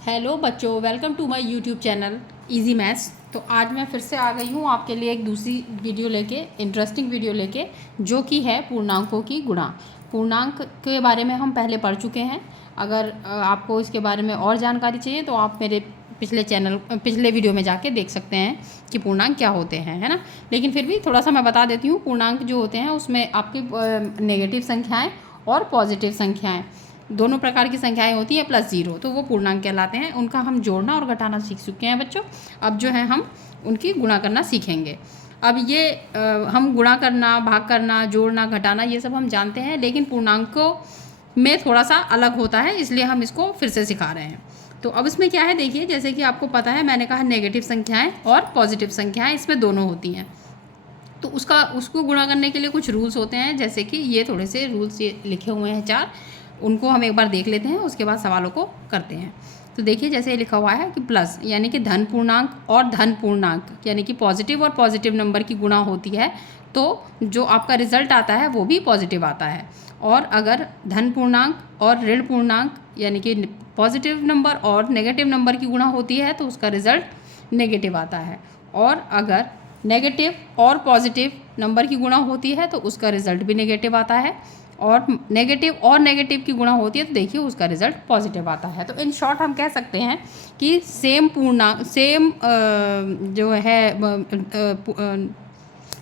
Hello बच्चों, welcome to my YouTube channel easy maths. तो आज मैं फिर से आ गई हूँ आपके लिए एक दूसरी वीडियो लेके, इंटरेस्टिंग वीडियो लेके, जो कि है पूर्णांकों की गुणा। पूर्णांक के बारे में हम पहले पढ़ चुके हैं। अगर आपको इसके बारे में और जानकारी चाहिए तो आप मेरे पिछले वीडियो में जाके देख सकते हैं कि पूर्णांक क्या होते हैं, है ना। लेकिन फिर भी थोड़ा सा मैं बता देती हूँ। पूर्णांक जो होते हैं उसमें आपकी नेगेटिव संख्याएँ और पॉजिटिव संख्याएँ, दोनों प्रकार की संख्याएं होती हैं, प्लस जीरो, तो वो पूर्णांक कहलाते हैं। उनका हम जोड़ना और घटाना सीख चुके हैं बच्चों। अब जो है हम उनकी गुणा करना सीखेंगे। अब ये हम गुणा करना, भाग करना, जोड़ना, घटाना, ये सब हम जानते हैं, लेकिन पूर्णांकों में थोड़ा सा अलग होता है, इसलिए हम इसको फिर से सिखा रहे हैं। तो अब इसमें क्या है, देखिए, जैसे कि आपको पता है, मैंने कहा नेगेटिव संख्याएँ और पॉजिटिव संख्याएँ, इसमें दोनों होती हैं। तो उसको गुणा करने के लिए कुछ रूल्स होते हैं, जैसे कि ये थोड़े से रूल्स ये लिखे हुए हैं 4, उनको हम एक बार देख लेते हैं, उसके बाद सवालों को करते हैं। तो देखिए, जैसे ये लिखा हुआ है कि प्लस यानी कि धन पूर्णांक और धन पूर्णांक यानी कि पॉजिटिव और पॉजिटिव नंबर की गुणा होती है, तो जो आपका रिजल्ट आता है वो भी पॉजिटिव आता है। और अगर धन पूर्णांक और ऋण पूर्णांक यानी कि पॉजिटिव नंबर और नेगेटिव नंबर की गुणा होती है तो उसका रिजल्ट नेगेटिव आता है। और अगर नेगेटिव और पॉजिटिव नंबर की गुणा होती है तो उसका रिजल्ट भी नेगेटिव आता है। और नेगेटिव की गुणा होती है तो देखिए उसका रिजल्ट पॉजिटिव आता है। तो इन शॉर्ट हम कह सकते हैं कि सेम जो है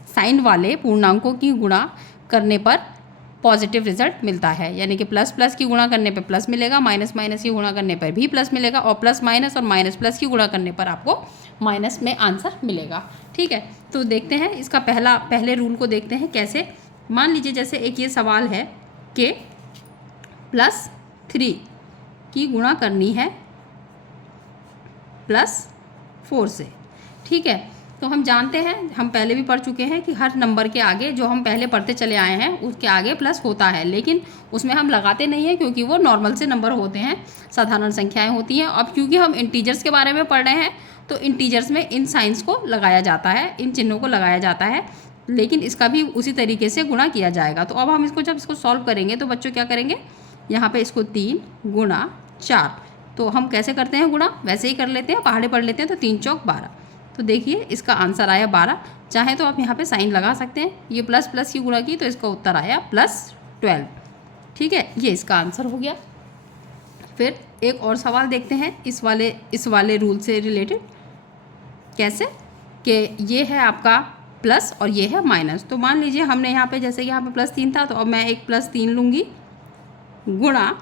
साइन वाले पूर्णांकों की गुणा करने पर पॉजिटिव रिजल्ट मिलता है। यानी कि प्लस प्लस की गुणा करने पर प्लस मिलेगा, माइनस माइनस की गुणा करने पर भी प्लस मिलेगा, और प्लस माइनस और माइनस प्लस की गुणा करने पर आपको माइनस में आंसर मिलेगा। ठीक है, तो देखते हैं इसका पहले रूल को देखते हैं कैसे। मान लीजिए जैसे एक ये सवाल है कि +3 की गुणा करनी है +4 से। ठीक है, तो हम जानते हैं, हम पहले भी पढ़ चुके हैं कि हर नंबर के आगे, जो हम पहले पढ़ते चले आए हैं, उसके आगे प्लस होता है, लेकिन उसमें हम लगाते नहीं हैं क्योंकि वो नॉर्मल से नंबर होते हैं, साधारण संख्याएं होती हैं। अब क्योंकि हम इंटीजर्स के बारे में पढ़ रहे हैं तो इंटीजर्स में इन साइंस को लगाया जाता है, इन चिन्हों को लगाया जाता है, लेकिन इसका भी उसी तरीके से गुणा किया जाएगा। तो अब हम जब इसको सॉल्व करेंगे तो बच्चों क्या करेंगे, यहाँ पे इसको 3 गुणा 4, तो हम कैसे करते हैं गुणा, वैसे ही कर लेते हैं, पहाड़े पढ़ लेते हैं। तो 3 चौक 12, तो देखिए इसका आंसर आया 12। चाहे तो आप यहाँ पे साइन लगा सकते हैं, ये प्लस प्लस की गुणा की तो इसका उत्तर आया +12। ठीक है, ये इसका आंसर हो गया। फिर एक और सवाल देखते हैं इस वाले रूल से रिलेटेड। कैसे कि ये है आपका प्लस और ये है माइनस। तो मान लीजिए हमने यहाँ पे, जैसे यहाँ पे +3 था, तो अब मैं एक +3 लूँगी गुणा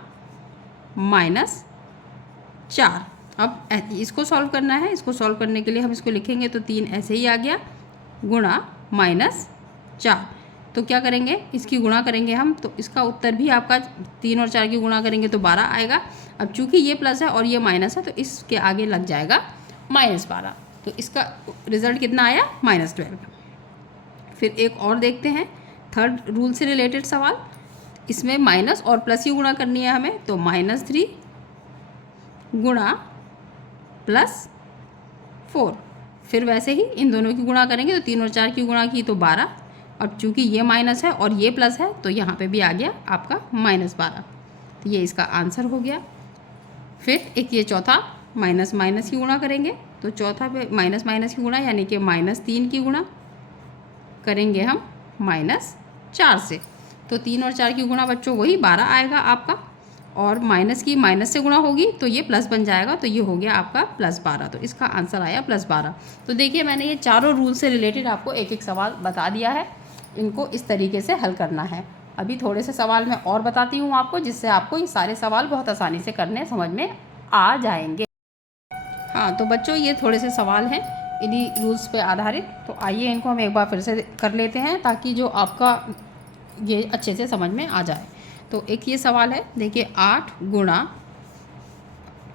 -4। अब इसको सॉल्व करना है, इसको सॉल्व करने के लिए हम इसको लिखेंगे तो 3 ऐसे ही आ गया गुणा -4। तो क्या करेंगे, इसकी गुणा करेंगे हम, तो इसका उत्तर भी आपका 3 और 4 की गुणा करेंगे तो 12 आएगा। अब चूँकि ये प्लस है और ये माइनस है तो इसके आगे लग जाएगा -12, तो इसका रिजल्ट कितना आया -12। फिर एक और देखते हैं, थर्ड रूल से रिलेटेड सवाल। इसमें माइनस और प्लस की गुणा करनी है हमें, तो -3 गुणा +4। फिर वैसे ही इन दोनों की गुणा करेंगे तो 3 और 4 की गुणा की तो 12। अब चूँकि ये माइनस है और ये प्लस है तो यहाँ पे भी आ गया आपका -12, तो ये इसका आंसर हो गया। फिर एक ये चौथा माइनस माइनस की गुणा करेंगे, तो चौथा पे माइनस माइनस की गुणा यानी कि -3 की गुणा करेंगे हम -4 से, तो 3 और 4 की गुणा बच्चों वही 12 आएगा आपका, और माइनस की माइनस से गुणा होगी तो ये प्लस बन जाएगा, तो ये हो गया आपका +12, तो इसका आंसर आया +12। तो देखिए मैंने ये चारों रूल से रिलेटेड आपको एक एक सवाल बता दिया है, इनको इस तरीके से हल करना है। अभी थोड़े से सवाल मैं और बताती हूँ आपको, जिससे आपको ये सारे सवाल बहुत आसानी से करने समझ में आ जाएंगे। हाँ, तो बच्चों ये थोड़े से सवाल हैं इन्हीं रूल्स पे आधारित, तो आइए इनको हम एक बार फिर से कर लेते हैं ताकि जो आपका ये अच्छे से समझ में आ जाए। तो एक ये सवाल है, देखिए 8 गुणा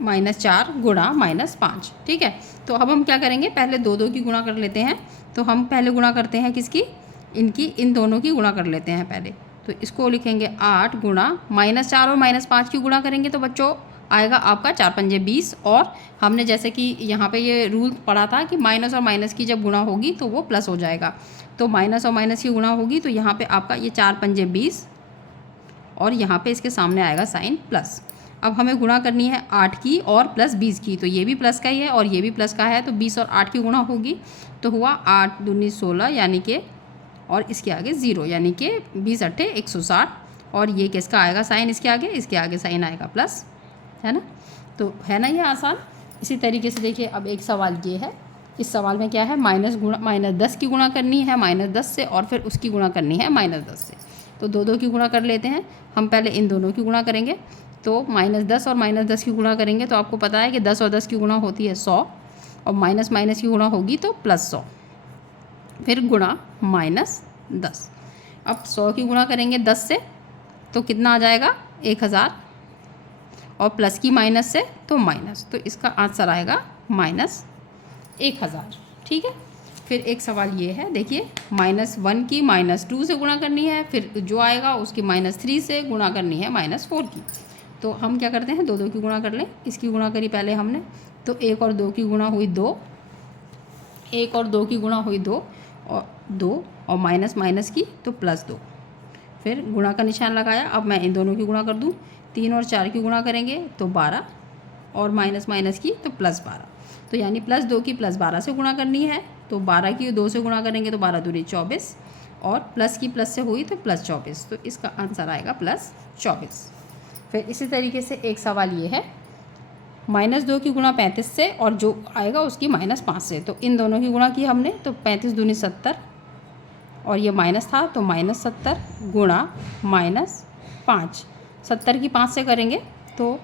-4 गुणा -5। ठीक है, तो अब हम क्या करेंगे, पहले 2 की गुणा कर लेते हैं। तो हम पहले गुणा करते हैं किसकी, इन दोनों की गुणा कर लेते हैं पहले। तो इसको लिखेंगे 8 गुणा -4 और -5 की गुणा करेंगे तो बच्चों आएगा आपका 4 पंजे 20। और हमने जैसे कि यहाँ पे ये रूल पढ़ा था कि माइनस और माइनस की जब गुणा होगी तो वो प्लस हो जाएगा, तो माइनस और माइनस की गुणा होगी तो यहाँ पे आपका ये 4 पंजे 20 और यहाँ पे इसके सामने आएगा साइन प्लस। अब हमें गुणा करनी है 8 की और प्लस 20 की, तो ये भी प्लस का ही है और ये भी प्लस का है, तो 20 और 8 की गुणा होगी तो हुआ 8 दूनी 16 यानी कि, और इसके आगे 0 यानी कि 20 अट्ठे 160, और ये किसका आएगा साइन इसके आगे साइन आएगा प्लस, है ना। तो है ना ये आसान। इसी तरीके से देखिए अब एक सवाल ये है, इस सवाल में क्या है, -10 की गुणा करनी है -10 से, और फिर उसकी गुणा करनी है -10 से। तो दो की गुणा कर लेते हैं हम, पहले इन दोनों की गुणा करेंगे। तो -10 और -10 की गुणा करेंगे तो आपको पता है कि 10 और 10 की गुणा होती है 100, और माइनस माइनस की गुणा होगी तो +100, फिर गुणा -10। अब 100 की गुणा करेंगे 10 से तो कितना आ जाएगा 1000, और प्लस की माइनस से तो माइनस, तो इसका आंसर आएगा -1000। ठीक है। फिर एक सवाल ये है, देखिए -1 की -2 से गुणा करनी है, फिर जो आएगा उसकी -3 से गुणा करनी है -4 की। तो हम क्या करते हैं, दो की गुणा कर लें। इसकी गुणा करी पहले हमने, तो 1 और 2 की गुणा हुई 2, 1 और 2 की गुणा हुई 2, और माइनस माइनस की तो +2, फिर गुणा का निशान लगाया। अब मैं इन दोनों की गुणा कर दूँ, 3 और 4 की गुणा करेंगे तो 12, और माइनस माइनस की तो +12, तो यानी +2 की +12 से गुणा करनी है, तो 12 की 2 से गुणा करेंगे तो 12 दूनी 24, और प्लस की प्लस से हुई तो +24, तो इसका आंसर आएगा +24। फिर इसी तरीके से एक सवाल ये है, -2 की गुणा 35 से, और जो आएगा उसकी -5 से। तो इन दोनों की गुणा की हमने, तो 35 दूनी 70, और ये माइनस था तो -70 गुणा -5, 70 की 5 से करेंगे तो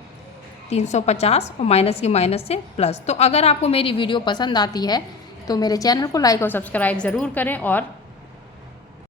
350, और माइनस की माइनस से प्लस। तो अगर आपको मेरी वीडियो पसंद आती है तो मेरे चैनल को लाइक और सब्सक्राइब ज़रूर करें, और